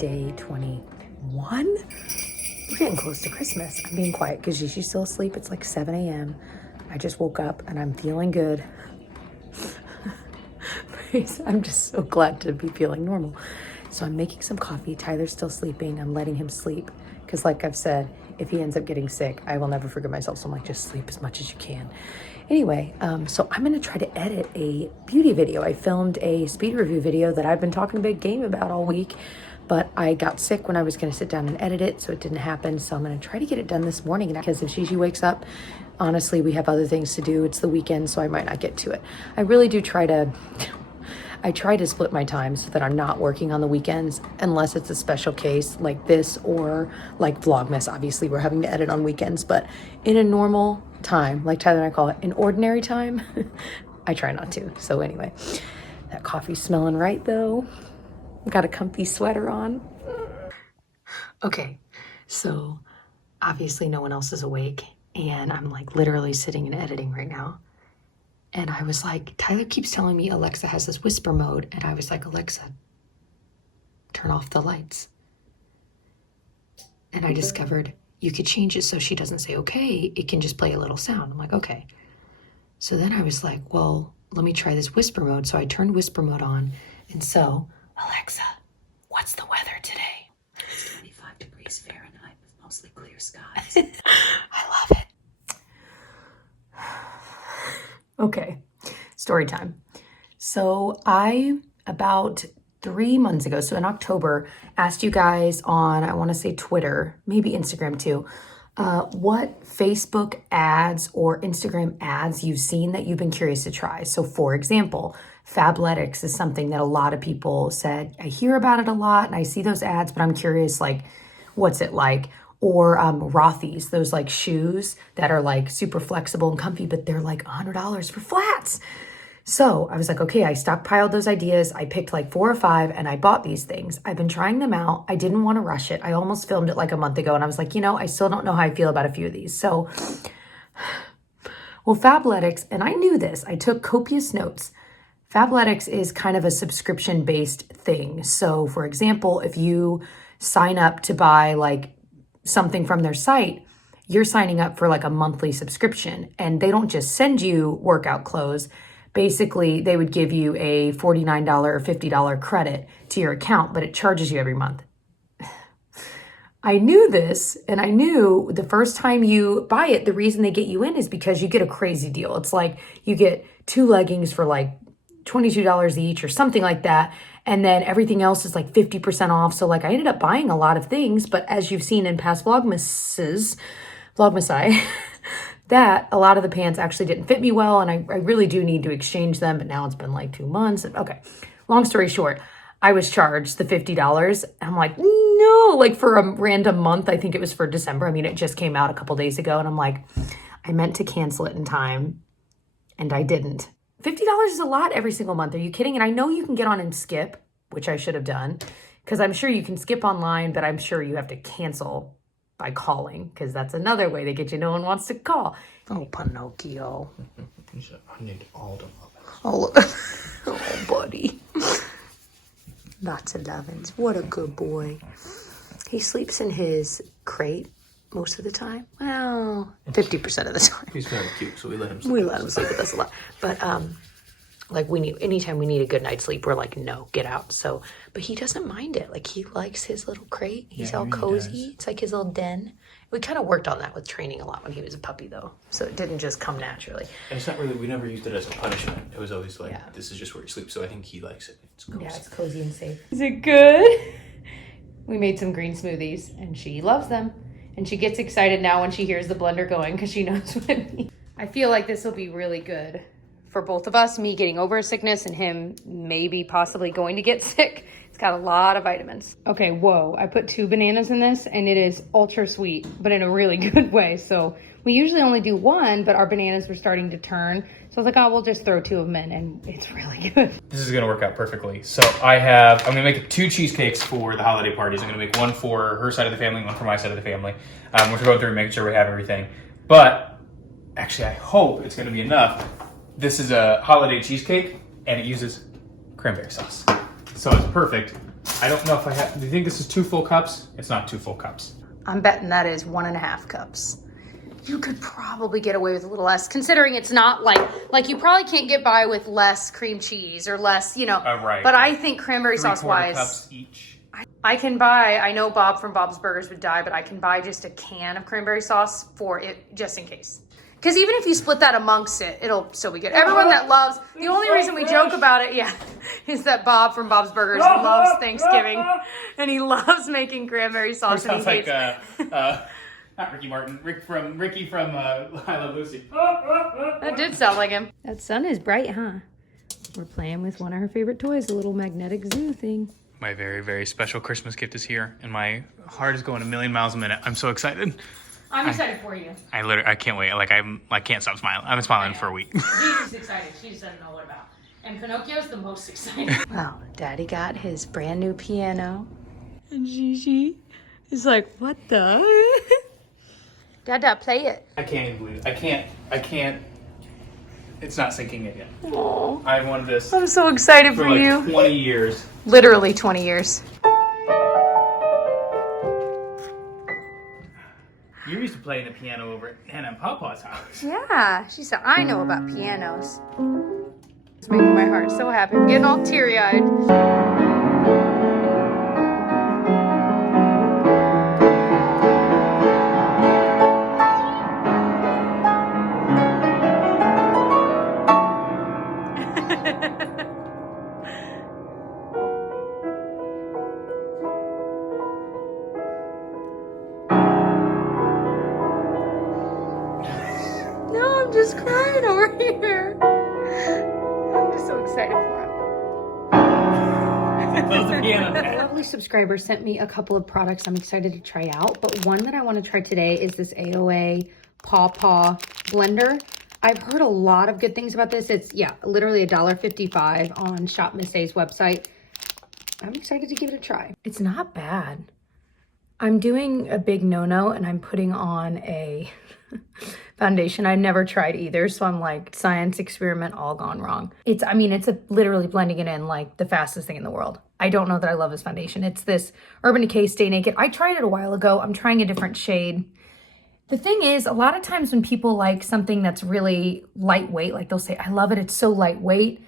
day 21. We're getting close to Christmas. I'm being quiet because Gishi's still asleep. It's like 7 a.m. I just woke up and I'm feeling good. I'm just so glad to be feeling normal. So I'm making some coffee. Tyler's still sleeping. I'm letting him sleep because, like I've said, if he ends up getting sick, I will never forgive myself. So I'm like, just sleep as much as you can. Anyway, so I'm going to try to edit a beauty video. I filmed a speed review video that I've been talking a big game about all week, but I got sick when I was going to sit down and edit it, so it didn't happen. So I'm going to try to get it done this morning because if Gigi wakes up, honestly, we have other things to do. It's the weekend, so I might not get to it. I really do try to split my time so that I'm not working on the weekends unless it's a special case like this or like Vlogmas. Obviously, we're having to edit on weekends, but in a normal time, like Tyler and I call it, in ordinary time, I try not to. So anyway, that coffee's smelling right though. Got a comfy sweater on. Okay, so obviously no one else is awake and I'm like literally sitting and editing right now. And I was like, Tyler keeps telling me Alexa has this whisper mode. And I was like, Alexa, turn off the lights. And I discovered you could change it so she doesn't say, okay, it can just play a little sound. I'm like, okay. So then I was like, well, let me try this whisper mode. So I turned whisper mode on. And so, Alexa, what's the weather today? It's 25 degrees Fahrenheit with mostly clear skies. I love it. Okay, story time. So I, about 3 months ago, so in October, asked you guys on, I want to say Twitter, maybe Instagram too, what Facebook ads or Instagram ads you've seen that you've been curious to try. So for example, Fabletics is something that a lot of people said, I hear about it a lot and I see those ads, but I'm curious, like, what's it like? Or Rothy's, those like shoes that are like super flexible and comfy, but they're like $100 for flats. So I was like, okay, I stockpiled those ideas. I picked like 4 or 5 and I bought these things. I've been trying them out. I didn't want to rush it. I almost filmed it like a month ago and I was like, I still don't know how I feel about a few of these. So, well, Fabletics, and I knew this, I took copious notes. Fabletics is kind of a subscription-based thing. So for example, if you sign up to buy like something from their site, you're signing up for like a monthly subscription and they don't just send you workout clothes. Basically, they would give you a $49 or $50 credit to your account, but it charges you every month. I knew this, and I knew the first time you buy it, the reason they get you in is because you get a crazy deal. It's like you get 2 leggings for like $22 each or something like that. And then everything else is like 50% off. So like I ended up buying a lot of things, but as you've seen in past Vlogmasi, that a lot of the pants actually didn't fit me well. And I really do need to exchange them, but now it's been like 2 months. Okay, long story short, I was charged the $50. I'm like, no, like for a random month. I think it was for December. I mean, it just came out a couple days ago and I'm like, I meant to cancel it in time and I didn't. $50 is a lot every single month. Are you kidding? And I know you can get on and skip, which I should have done, because I'm sure you can skip online, but I'm sure you have to cancel by calling, because that's another way they get you. No one wants to call. Oh, Pinocchio. I need all the lovins. Oh, buddy. Lots of lovins. What a good boy. He sleeps in his crate most of the time. Well, 50% of the time. He's very cute, so we let him sleep. We let him sleep with us a lot. But like anytime we need a good night's sleep, we're like, no, get out. So, but he doesn't mind it. Like he likes his little crate. He's all cozy. It's like his little den. We kind of worked on that with training a lot when he was a puppy though. So it didn't just come naturally. And it's not really, we never used it as a punishment. It was always like, this is just where he sleeps. So I think he likes it. It's cozy. Yeah, it's cozy and safe. Is it good? We made some green smoothies and she loves them. And she gets excited now when she hears the blender going because she knows what it means. I feel like this will be really good for both of us, me getting over a sickness and him maybe possibly going to get sick. It's got a lot of vitamins. Okay, whoa, I put 2 bananas in this and it is ultra sweet, but in a really good way. So we usually only do 1, but our bananas were starting to turn. So I was like, oh, we'll just throw 2 of them in and it's really good. This is gonna work out perfectly. So I'm gonna make 2 cheesecakes for the holiday parties. I'm gonna make 1 for her side of the family, 1 for my side of the family. We're going through and making sure we have everything. But actually, I hope it's gonna be enough. This is a holiday cheesecake and it uses cranberry sauce. So it's perfect I don't know if I have, do you think this is 2 full cups? It's not 2 full cups. I'm betting that is 1.5 cups. You could probably get away with a little less, considering it's not like you probably can't get by with less cream cheese or less, you know. Right. But I think cranberry sauce wise, cups each. I can buy, I know Bob from Bob's Burgers would die, but I can buy just a can of cranberry sauce for it, just in case. Because even if you split that amongst it, it'll still be good. Everyone that loves, the only reason we joke about it, is that Bob from Bob's Burgers loves Thanksgiving. And he loves making cranberry sauce. And he hates not Ricky Martin, Ricky from I Love Lucy. That did sound like him. That sun is bright, huh? We're playing with one of her favorite toys, a little magnetic zoo thing. My very, very special Christmas gift is here, and my heart is going a million miles a minute. I'm so excited. I'm excited for you. I can't wait. Like I can't stop smiling. I've been smiling for a week. She's just excited. She just doesn't know what about. And Pinocchio's the most excited. Well, Daddy got his brand new piano, and Gigi is like, "What the?" Dada, play it. I can't even believe it. I can't. It's not sinking in yet. Aww. I wanted this I'm so excited for like you. 20 years. Literally 20 years. You used to play the piano over at Hannah and Papa's house. Yeah, she said, I know about pianos. It's making my heart so happy. I'm getting all teary-eyed. No, I'm just crying over here. I'm just so excited for it. A lovely subscriber sent me a couple of products I'm excited to try out, but one that I want to try today is this AOA Paw Paw blender. I've heard a lot of good things about this. It's, literally $1.55 on Shop Miss A's website. I'm excited to give it a try. It's not bad. I'm doing a big no-no and I'm putting on a foundation I never tried either. So I'm like, science experiment all gone wrong. It's literally blending it in like the fastest thing in the world. I don't know that I love this foundation. It's this Urban Decay Stay Naked. I tried it a while ago. I'm trying a different shade. The thing is, a lot of times when people like something that's really lightweight, like they'll say, I love it, it's so lightweight.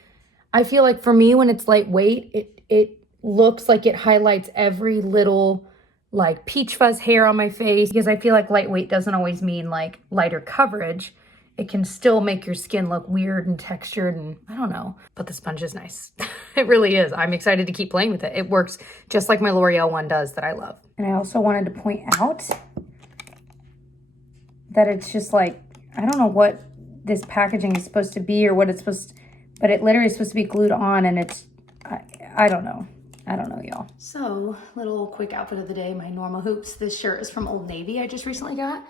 I feel like for me, when it's lightweight, it looks like it highlights every little like peach fuzz hair on my face, because I feel like lightweight doesn't always mean like lighter coverage. It can still make your skin look weird and textured, and I don't know, but the sponge is nice. It really is. I'm excited to keep playing with it. It works just like my L'Oreal one does that I love. And I also wanted to point out that it's just like, I don't know what this packaging is supposed to be or what it's supposed to, but it literally is supposed to be glued on, and it's, I don't know. I don't know, y'all. So, little quick outfit of the day, my normal hoops. This shirt is from Old Navy I just recently got,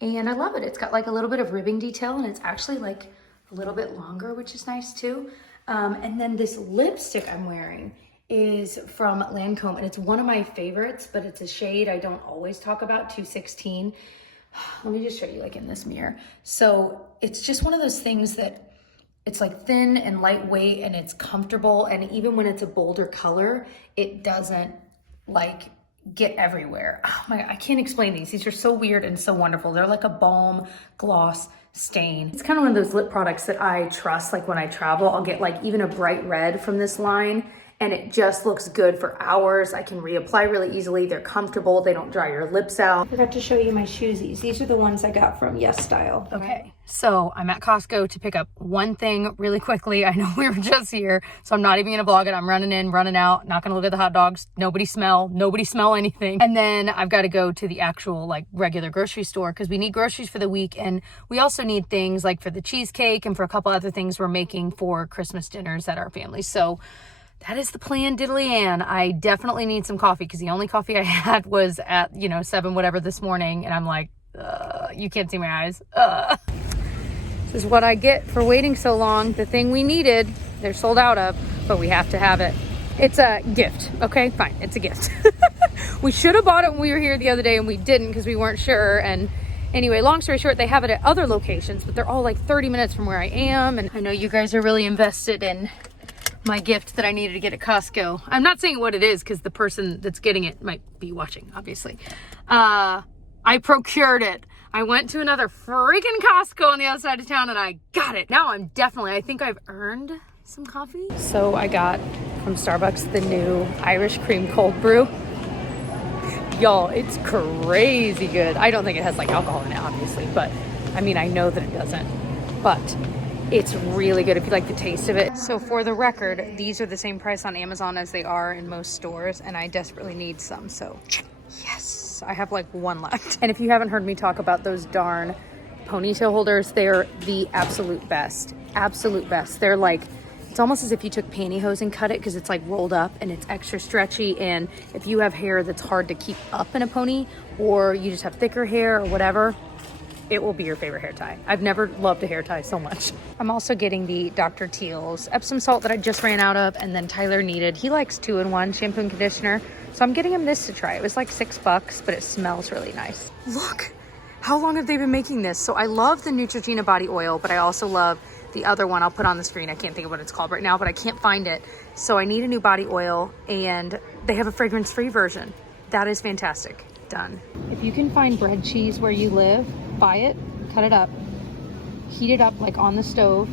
and I love it. It's got like a little bit of ribbing detail, and it's actually like a little bit longer, which is nice too. And then this lipstick I'm wearing is from Lancome, and it's one of my favorites, but it's a shade I don't always talk about, 216. Let me just show you like in this mirror. So it's just one of those things that it's like thin and lightweight and it's comfortable. And even when it's a bolder color, it doesn't like get everywhere. Oh my God, I can't explain these. These are so weird and so wonderful. They're like a balm gloss stain. It's kind of one of those lip products that I trust. Like when I travel, I'll get like even a bright red from this line, and it just looks good for hours. I can reapply really easily. They're comfortable. They don't dry your lips out. I forgot to show you my shoesies. These are the ones I got from Yes Style. Okay, so I'm at Costco to pick up one thing really quickly. I know we were just here, so I'm not even gonna vlog it. I'm running in, running out, not gonna look at the hot dogs. Nobody smell anything. And then I've got to go to the actual like regular grocery store because we need groceries for the week. And we also need things like for the cheesecake and for a couple other things we're making for Christmas dinners at our family. So that is the plan, diddly Ann. I definitely need some coffee because the only coffee I had was at, 7 whatever this morning. And I'm like, you can't see my eyes. This is what I get for waiting so long. The thing we needed, they're sold out of, but we have to have it. It's a gift. Okay, fine. It's a gift. We should have bought it when we were here the other day and we didn't because we weren't sure. And anyway, long story short, they have it at other locations, but they're all like 30 minutes from where I am. And I know you guys are really invested in my gift that I needed to get at Costco. I'm not saying what it is because the person that's getting it might be watching, obviously. I procured it. I went to another freaking Costco on the other side of town and I got it. Now I think I've earned some coffee. So I got from Starbucks the new Irish cream cold brew. Y'all, it's crazy good. I don't think it has like alcohol in it, obviously, but I mean, I know that it doesn't, but it's really good if you like the taste of it. So for the record, these are the same price on Amazon as they are in most stores, and I desperately need some, so yes, I have like one left. And if you haven't heard me talk about those darn ponytail holders, they're the absolute best. Absolute best. They're like, it's almost as if you took pantyhose and cut it because it's like rolled up and it's extra stretchy. And if you have hair that's hard to keep up in a pony, or you just have thicker hair or whatever, it will be your favorite hair tie. I've never loved a hair tie so much. I'm also getting the Dr. Teal's Epsom salt that I just ran out of, and then Tyler needed. He likes 2-in-1 shampoo and conditioner, so I'm getting him this to try. It was like $6, but it smells really nice. Look, how long have they been making this? So I love the Neutrogena body oil, but I also love the other one I'll put on the screen. I can't think of what it's called right now, but I can't find it. So I need a new body oil, and they have a fragrance-free version. That is fantastic. Done. If you can find bread cheese where you live, buy it, cut it up, heat it up like on the stove,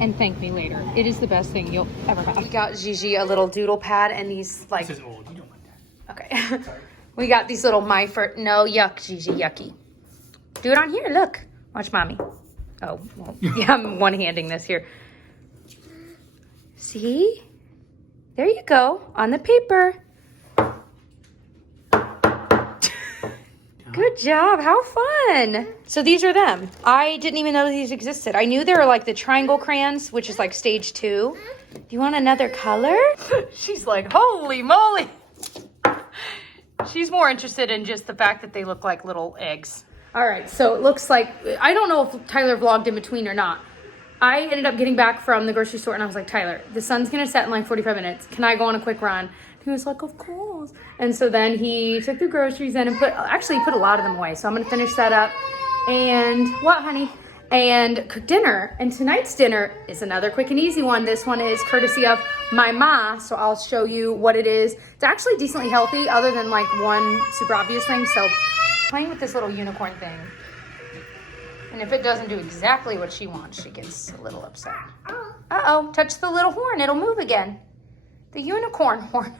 and thank me later. It is the best thing you'll ever have. We got Gigi a little doodle pad and these like... This is old. You don't want that. Okay. We got these little no, yuck, Gigi, yucky. Do it on here, look. Watch mommy. Oh, well, yeah, I'm one-handing this here. See? There you go, on the paper. Good job, how fun. So these are them. I didn't even know these existed. I knew they were like the triangle crayons, which is like stage 2. Do you want another color? She's like, holy moly. She's more interested in just the fact that they look like little eggs. All right, so it looks like, I don't know if Tyler vlogged in between or not. I ended up getting back from the grocery store and I was like, Tyler, the sun's gonna set in like 45 minutes. Can I go on a quick run? He was like, of course. And so then he took the groceries in and put a lot of them away. So I'm gonna finish that up and what, honey? And cook dinner. And tonight's dinner is another quick and easy one. This one is courtesy of my ma. So I'll show you what it is. It's actually decently healthy other than like one super obvious thing. So playing with this little unicorn thing. And if it doesn't do exactly what she wants, she gets a little upset. Uh-oh, touch the little horn, it'll move again. The unicorn horn.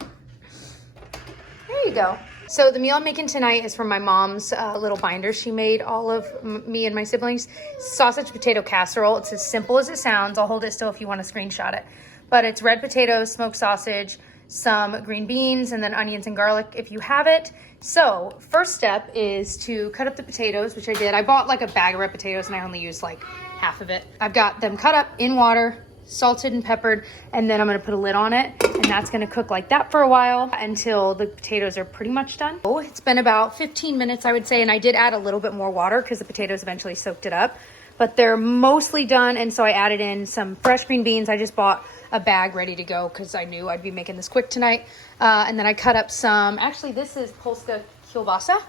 There you go. So the meal I'm making tonight is from my mom's little binder she made all of me and my siblings. Sausage potato casserole. It's as simple as it sounds. I'll hold it still if you want to screenshot it. But it's red potatoes, smoked sausage, some green beans, and then onions and garlic if you have it. So first step is to cut up the potatoes, which I did. I bought like a bag of red potatoes and I only used like half of it. I've got them cut up in water, salted and peppered, and then I'm gonna put a lid on it, and that's gonna cook like that for a while until the potatoes are pretty much done. Oh, it's been about 15 minutes, I would say, and I did add a little bit more water because the potatoes eventually soaked it up, but they're mostly done, and so I added in some fresh green beans. I just bought a bag ready to go because I knew I'd be making this quick tonight, and then I cut up some, actually this is Polska kielbasa.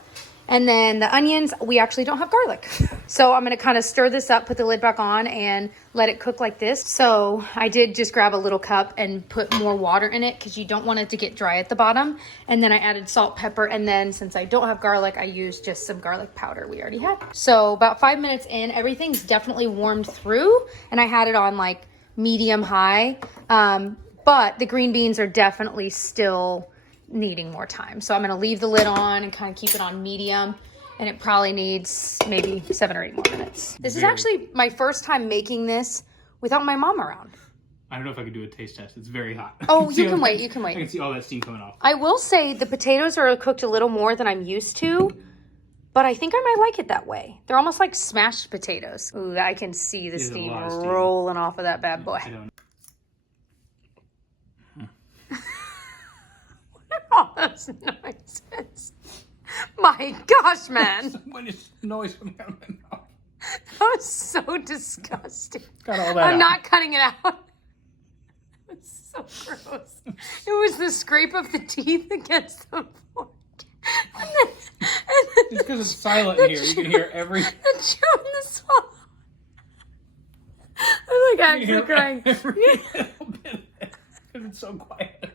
And then the onions, we actually don't have garlic. So I'm gonna kind of stir this up, put the lid back on, and let it cook like this. So I did just grab a little cup and put more water in it because you don't want it to get dry at the bottom. And then I added salt, pepper, and then since I don't have garlic, I used just some garlic powder we already had. So about 5 minutes in, everything's definitely warmed through, and I had it on like medium high. But the green beans are definitely still needing more time. So I'm going to leave the lid on and kind of keep it on medium, and it probably needs maybe 7 or 8 more minutes. This is actually my first time making this without my mom around. I don't know if I could do a taste test. It's very hot. Oh, you can wait. You can wait. I can see all that steam coming off. I will say the potatoes are cooked a little more than I'm used to, but I think I might like it that way. They're almost like smashed potatoes. Ooh, I can see the steam rolling off of that bad boy. All those noises. My gosh, man. When is noise coming out of my mouth? That was so disgusting. Got all that I'm out. not cutting it out. It was so gross. It was the scrape of the teeth against the fork. And then It's because it's silent in here. You can hear every... The chew and the swallow. I'm like actually crying. Every little bit of it. it's so quiet.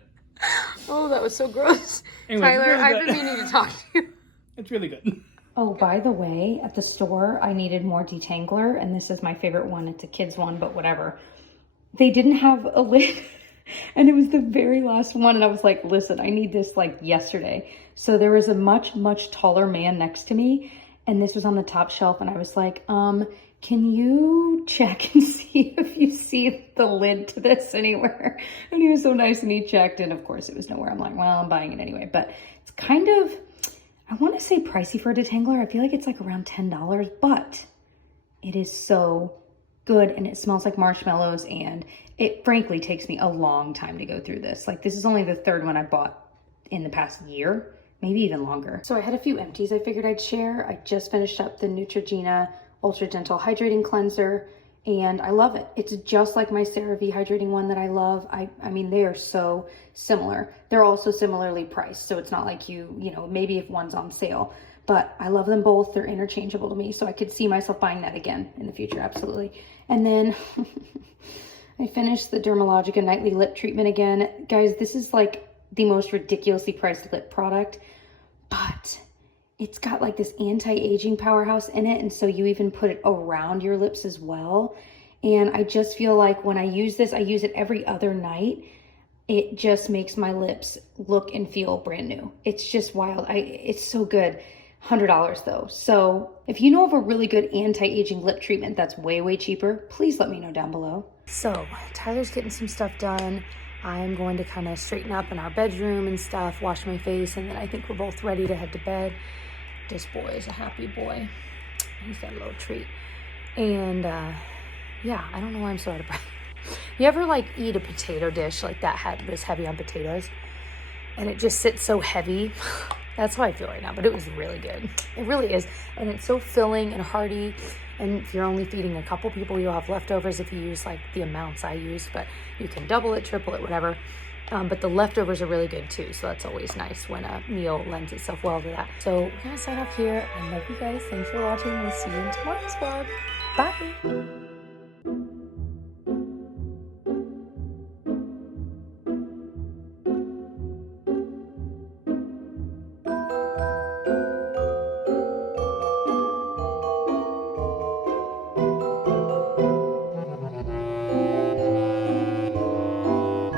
Oh, that was so gross. Anyway, Tyler, really I've good. been meaning to talk to you. It's really good. Oh, by the way, at the store, I needed more detangler, and this is my favorite one. It's a kid's one, but whatever. They didn't have a lid, and it was the very last one, and I was like, listen, I need this like yesterday. So there was a much, much taller man next to me, and this was on the top shelf, and I was like, can you check and see if you see the lid to this anywhere? And he was so nice, and he checked, and of course it was nowhere. I'm like, well, I'm buying it anyway, but it's kind of, I want to say pricey for a detangler. I feel like it's like around $10, but it is so good and it smells like marshmallows, and it frankly takes me a long time to go through this. Like, this is only the third one I bought in the past year, maybe even longer. So I had a few empties I figured I'd share. I just finished up the Neutrogena Ultra Gentle Hydrating Cleanser, and I love it. It's just like my CeraVe hydrating one that I love. I mean, they are so similar. They're also similarly priced, so it's not like you know, maybe if one's on sale, but I love them both. They're interchangeable to me, so I could see myself buying that again in the future, absolutely. And then I finished the Dermalogica Nightly Lip Treatment again. Guys, this is like the most ridiculously priced lip product, but it's got like this anti-aging powerhouse in it, and so you even put it around your lips as well. And I just feel like when I use this, I use it every other night. It just makes my lips look and feel brand new. It's just wild. It's so good. $100 though. So if you know of a really good anti-aging lip treatment that's way, way cheaper, please let me know down below. So Tyler's getting some stuff done. I'm going to kind of straighten up in our bedroom and stuff, wash my face, and then I think we're both ready to head to bed. This boy is a happy boy. He's got a little treat. And yeah, I don't know why I'm so out of breath. You ever like eat a potato dish like that was heavy on potatoes and it just sits so heavy? That's how I feel right now, but it was really good. It really is. And it's so filling and hearty. And if you're only feeding a couple people, you'll have leftovers if you use like the amounts I used, but you can double it, triple it, whatever. But the leftovers are really good too, so that's always nice when a meal lends itself well to that. So we're gonna sign off here. I love you guys. Thanks for watching. We'll see you in tomorrow's vlog. Bye.